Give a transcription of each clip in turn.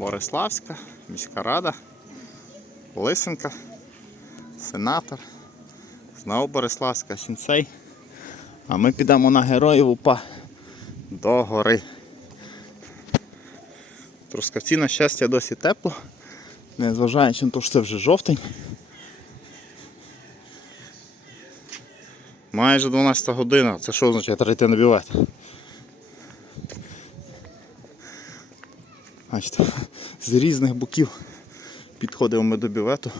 Бориславська, міська рада, Лисенка, сенатор, знову Бориславська, Сінцей. А ми підемо на героїв УПА до гори. Трускавці, на щастя, досі тепло, незважаючи на те, що це вже жовтень. Майже 12 година. Це що означає? Треба йти набивати. З різних боків підходимо ми до бювету,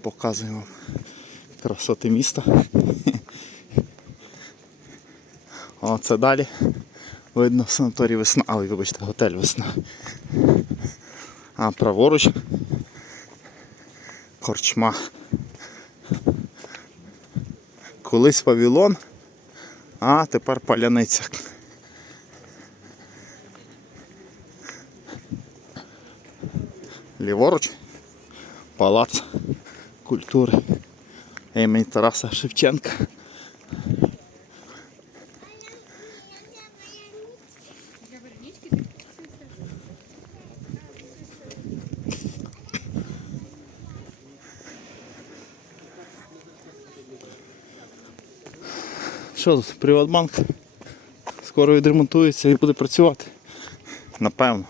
показуємо красоти міста. О, це далі. Видно санаторій весна. Ой, вибачте, готель весна. А праворуч корчма. Колись Вавилон, а тепер паляниця. Ліворуч палац культури імені Тараса Шевченка. Що тут? Приватбанк скоро відремонтується і буде працювати. Напевно.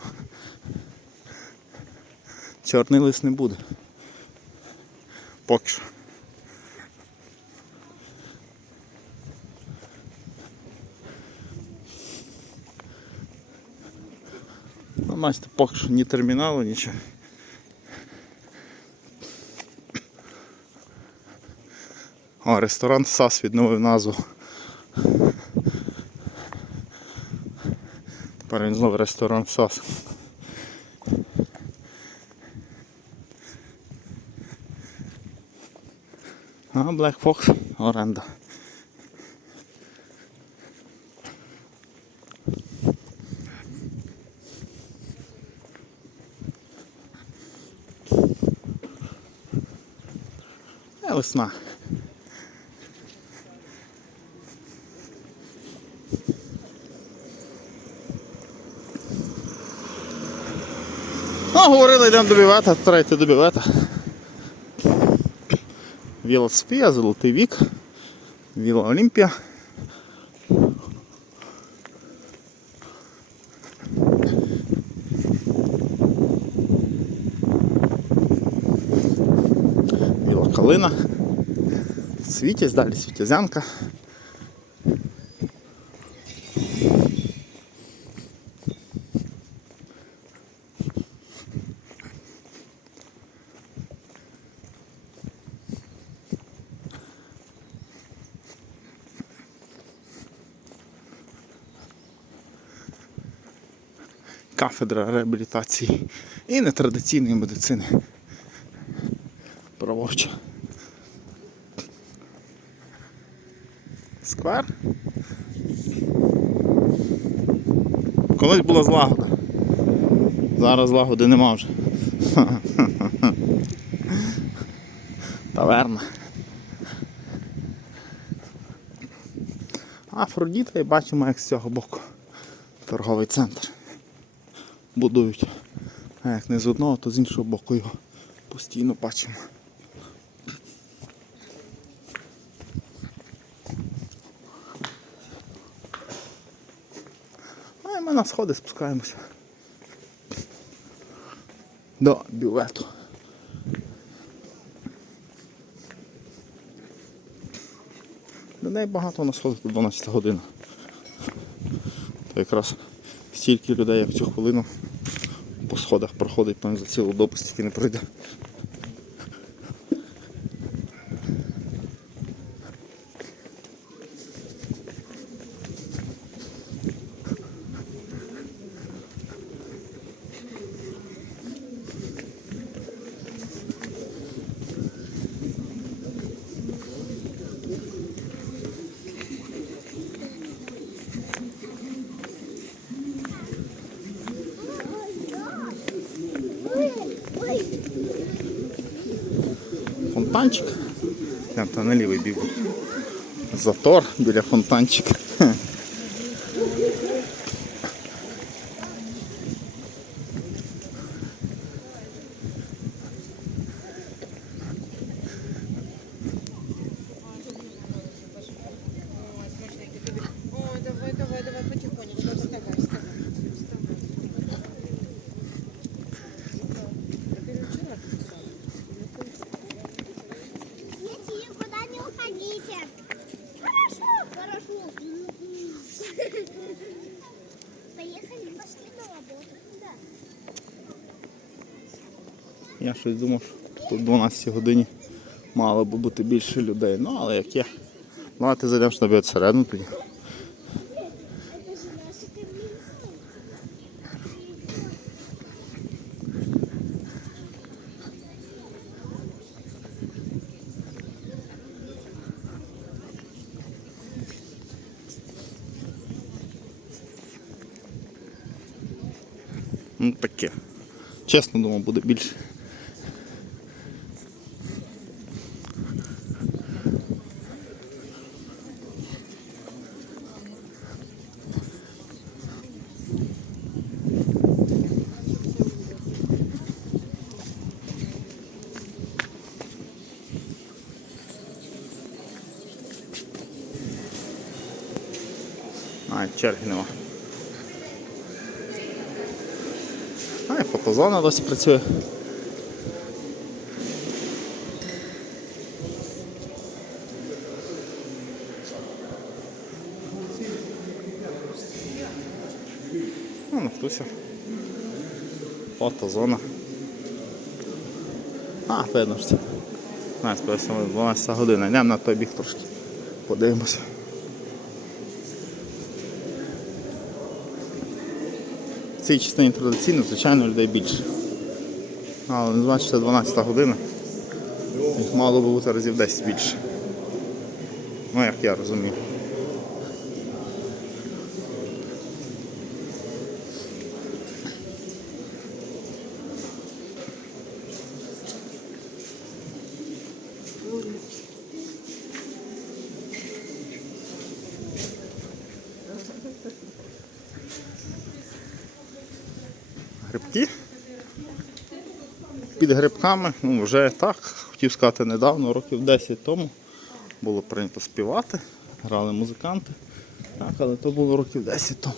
Чорний лист не буде. Поки що. Ну, бачите, поки що ні терміналу, нічого. О, ресторан САС відновив назву. Тепер він знову ресторан САС. А Black Fox оренда. Е, весна. Ну, говорили, йдемо до бівета, треба до. Віла Золотий вік, Віла Олімпія. Віла Калина. Світязь, далі Світязянка. Кафедра реабілітації і нетрадиційної медицини. Праворуч. Сквер. Колись була злагода. Зараз злагоди нема вже. Таверна. Афродіта і бачимо як з цього боку. Торговий центр будують. А як не з одного, то з іншого боку його постійно бачимо. А і ми на сходи спускаємося. До бювету. Людей багато на сходах до 12 годин. То якраз стільки людей, як в цю хвилину по сходах проходить, певно, за цілу добу стільки не пройде. Фонтанчик. Там та на лівий. Затор біля фонтанчика. Щось думав, що тут 12 годині мало би бути більше людей. Ну, але як є. Давайте зайдемо ж на середину тоді. Ну таке. Чесно думав, буде більше. А, черги нема. А, і фотозона досі працює. Ну, Нафтуся. Фотозона. А, видно ж це. Знаєш, 12 година. Йдемо на той бік трошки. Подивимося. Цій частині традиційно, звичайно, людей більше. Але не бачите, 12 година. Їх мало би бути разів 10 більше. Ну, як я розумію. Грибки. Під грибками, ну вже так, хотів сказати недавно, років 10 тому було прийнято співати, грали музиканти. Так, але то було років 10 тому.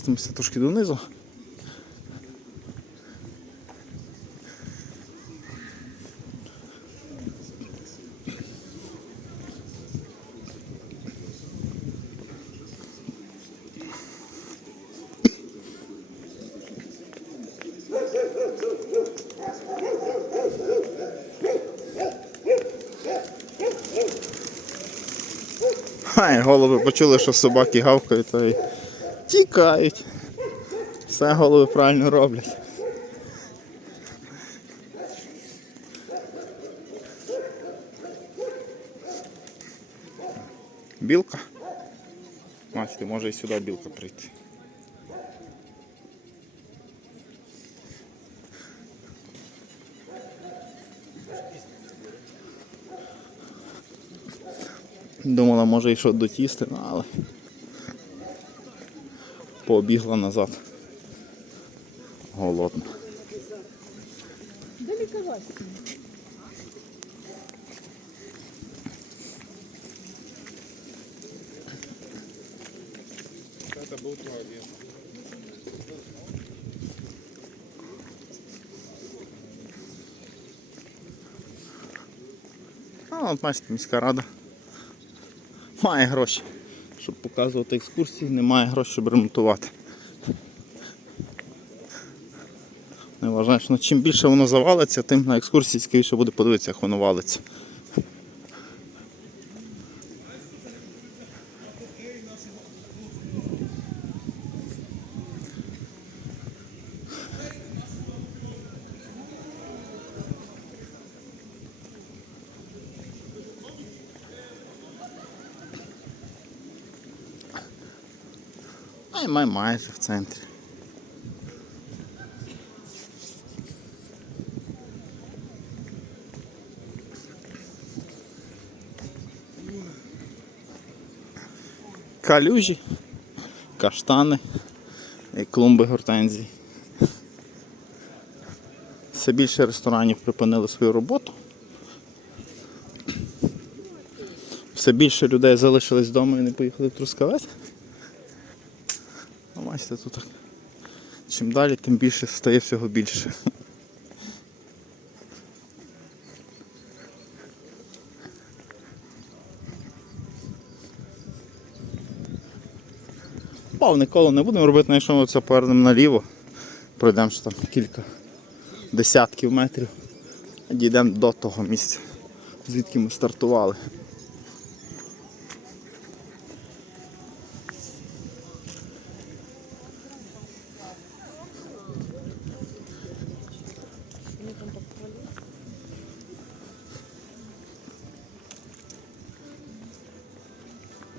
Спустимося трошки донизу. Хай, голови почули, що собаки гавкають, й тікають. Все голови правильно роблять. Білка. Бачите, може і сюди білка прийти. Думала, може і що дотісти, але побігла назад. Голодна. А, от бачите, міська рада має гроші, щоб показувати екскурсії, немає грошей, щоб ремонтувати. Не вважаю, що чим більше воно завалиться, тим на екскурсії цікавіше буде подивитися, як воно валиться. Ай, май майже в центрі. Калюжі, каштани і клумби гортензії. Все більше ресторанів припинили свою роботу. Все більше людей залишились вдома і не поїхали в Трускавець. Бачите, тут так Чим далі, тим більше стає всього більше. Повне коло не будемо робити, якщо ми це повернемо наліво. Пройдемо ще там кілька десятків метрів. Дійдемо до того місця, звідки ми стартували.